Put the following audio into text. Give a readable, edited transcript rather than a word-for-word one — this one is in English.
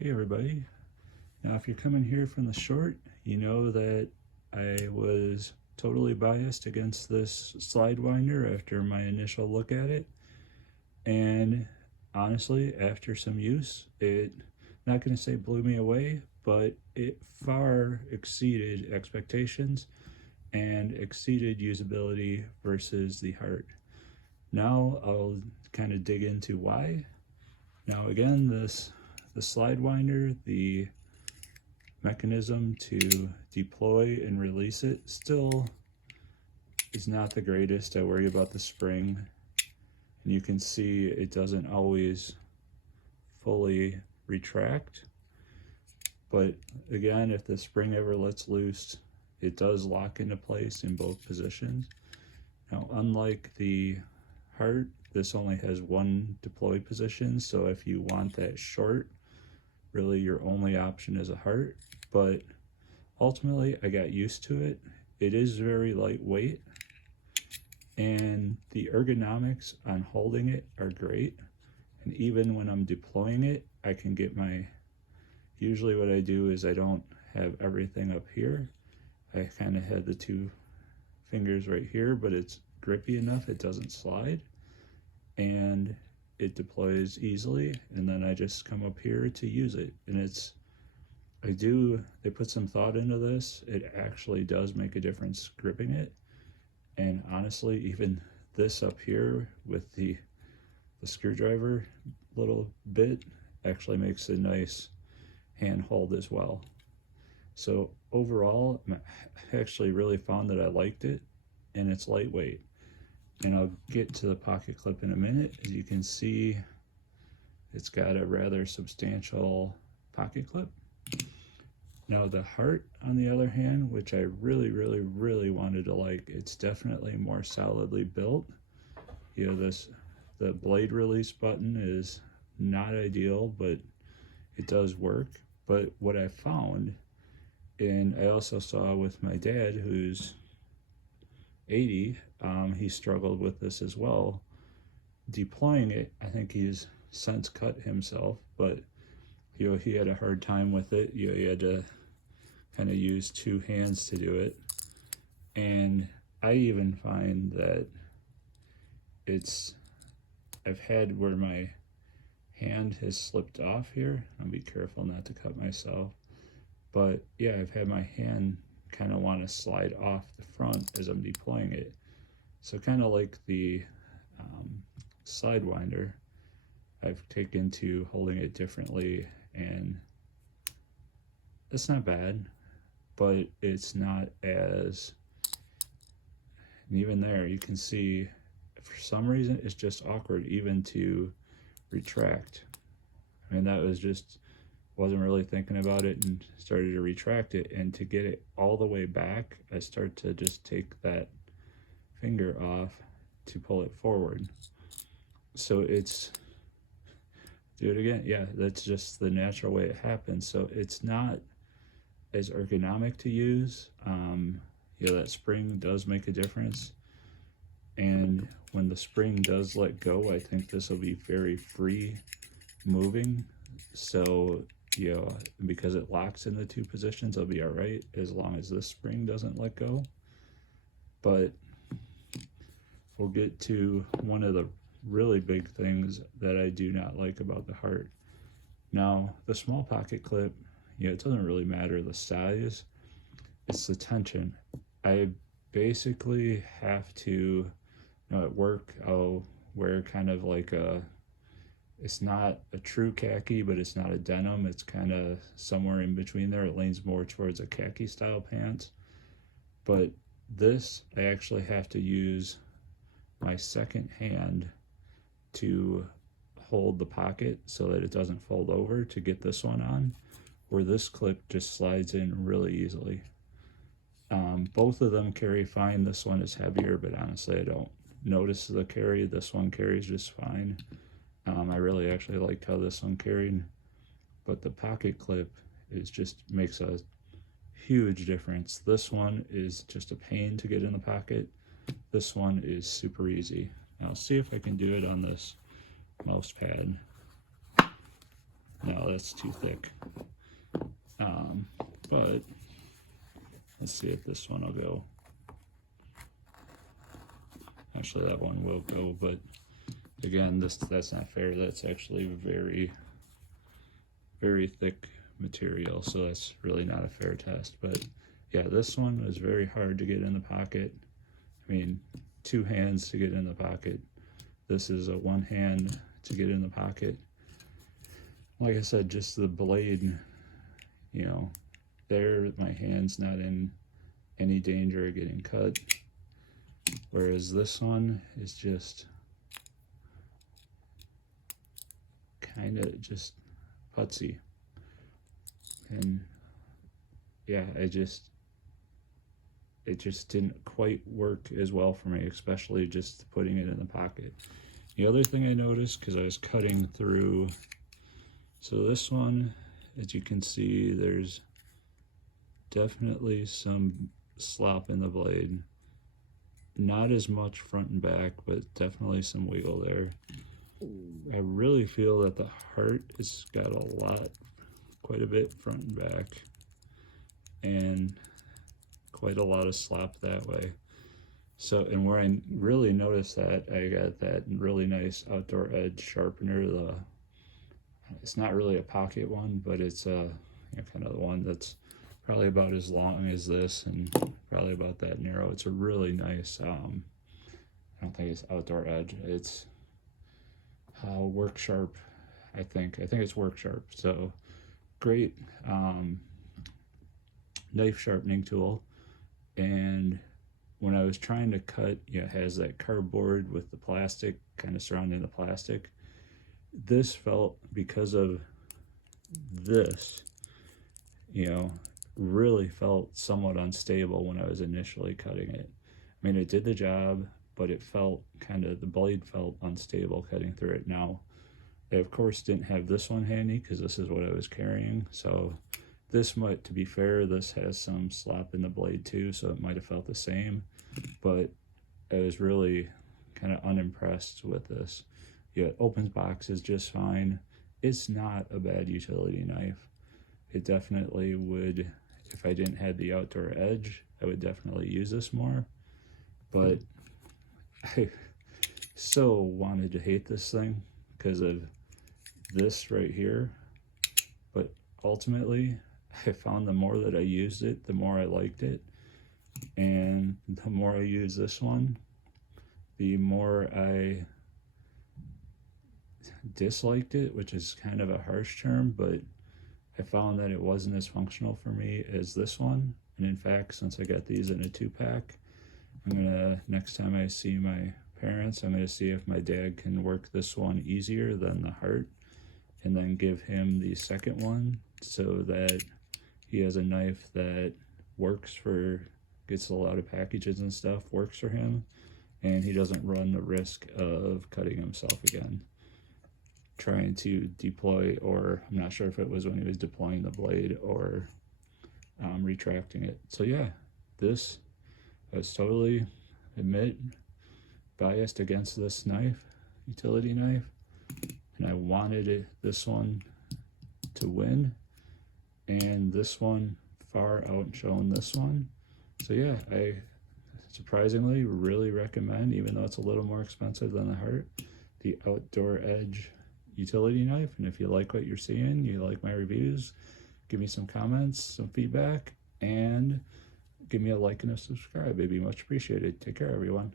Hey everybody. Now if you're coming here from the short, you know that I was totally biased against this slide winder after my initial look at it. And honestly, after some use, it, not going to say blew me away, but it far exceeded expectations and exceeded usability versus the Hart. Now I'll kind of dig into why. Now again, the slide winder, the mechanism to deploy and release it still is not the greatest. I worry about the spring, and you can see it doesn't always fully retract, but again, if the spring ever lets loose, it does lock into place in both positions. Now unlike the Hart, this only has one deploy position, so if you want that short, really your only option is a Hart. But ultimately I got used to it. It is very lightweight, and the ergonomics on holding it are great. And even when I'm deploying it, I can get usually what I do is I don't have everything up here. I kind of had the two fingers right here, but it's grippy enough it doesn't slide, and it deploys easily, and then I just come up here to use it. And they put some thought into this. It actually does make a difference gripping it. And honestly, even this up here with the screwdriver little bit actually makes a nice hand hold as well. So overall, I actually really found that I liked it, and it's lightweight. And I'll get to the pocket clip in a minute. As you can see, it's got a rather substantial pocket clip. Now the Hart, on the other hand, which I really wanted to like, it's definitely more solidly built. You know, the blade release button is not ideal, but it does work. But what I found, and I also saw with my dad, who's 80, he struggled with this as well. Deploying it, I think he's since cut himself, but you know, he had a hard time with it. You know, he had to kind of use two hands to do it. And I even find that I've had where my hand has slipped off here. I'll be careful not to cut myself. But yeah, I've had my hand kind of want to slide off the front as I'm deploying it. So kind of like the slide winder, I've taken to holding it differently, and it's not bad, but it's not as, and even there you can see for some reason it's just awkward even to retract. I mean, that was just, wasn't really thinking about it and started to retract it, and to get it all the way back, I start to just take that finger off to pull it forward. So it's, do it again, yeah, that's just the natural way it happens. So it's not as ergonomic to use. You know, that spring does make a difference, and when the spring does let go, I think this will be very free moving. So you know, because it locks in the two positions, I'll be all right as long as this spring doesn't let go. But we'll get to one of the really big things that I do not like about the Hart. Now, the small pocket clip, you know, it doesn't really matter the size, it's the tension. I basically have to, you know, at work, I'll wear kind of like it's not a true khaki, but it's not a denim. It's kind of somewhere in between there. It leans more towards a khaki style pants. But this, I actually have to use my second hand to hold the pocket so that it doesn't fold over to get this one on, where this clip just slides in really easily. Both of them carry fine. This one is heavier, but honestly I don't notice the carry. This one carries just fine. I really actually liked how this one carried, but the pocket clip makes a huge difference. This one is just a pain to get in the pocket. This one is super easy. Now, I'll see if I can do it on this mouse pad. No, that's too thick. But let's see if this one will go. Actually, that one will go, but again, that's not fair. That's actually very, very thick material, so that's really not a fair test. But yeah, this one was very hard to get in the pocket. I mean, 2 hands to get in the pocket. This is a 1 hand to get in the pocket. Like I said, just the blade, you know, there, my hand's not in any danger of getting cut. Whereas this one is just kind of just putsy. And yeah, it just didn't quite work as well for me, especially just putting it in the pocket. The other thing I noticed, because I was cutting through, so this one, as you can see, there's definitely some slop in the blade. Not as much front and back, but definitely some wiggle there. I really feel that the Hart has got a lot, quite a bit front and back, and quite a lot of slop that way. So, and where I really noticed that, I got that really nice outdoor edge sharpener. It's not really a pocket one, but it's kind of the one that's probably about as long as this and probably about that narrow. It's a really nice, I don't think it's outdoor edge. It's work sharp, I think it's work sharp. So great knife sharpening tool. And when I was trying to cut, it has that cardboard with the plastic kind of surrounding the plastic. This felt, because of this, really felt somewhat unstable when I was initially cutting it. I mean, it did the job, but it felt the blade felt unstable cutting through it. Now, I of course didn't have this one handy because this is what I was carrying. So this might, to be fair, this has some slop in the blade too, so it might have felt the same, but I was really kind of unimpressed with this. It opens boxes just fine. It's not a bad utility knife. It definitely would, if I didn't have the outdoor edge, I would definitely use this more. But I so wanted to hate this thing because of this right here. But ultimately, I found the more that I used it, the more I liked it. And the more I use this one, the more I disliked it, which is kind of a harsh term, but I found that it wasn't as functional for me as this one. And in fact, since I got these in a 2-pack, I'm gonna, next time I see my parents, I'm gonna see if my dad can work this one easier than the Hart, and then give him the second one so that he has a knife that works for, gets a lot of packages and stuff, works for him, and he doesn't run the risk of cutting himself again trying to deploy, or I'm not sure if it was when he was deploying the blade or retracting it. So yeah, this, I was totally, admit, biased against this knife, utility knife, and I wanted this one to win, and this one far outshone this one. So yeah, I surprisingly really recommend, even though it's a little more expensive than the Hart, the Outdoor Edge utility knife. And if you like what you're seeing, you like my reviews, give me some comments, some feedback, and give me a like and a subscribe. It'd be much appreciated. Take care, everyone.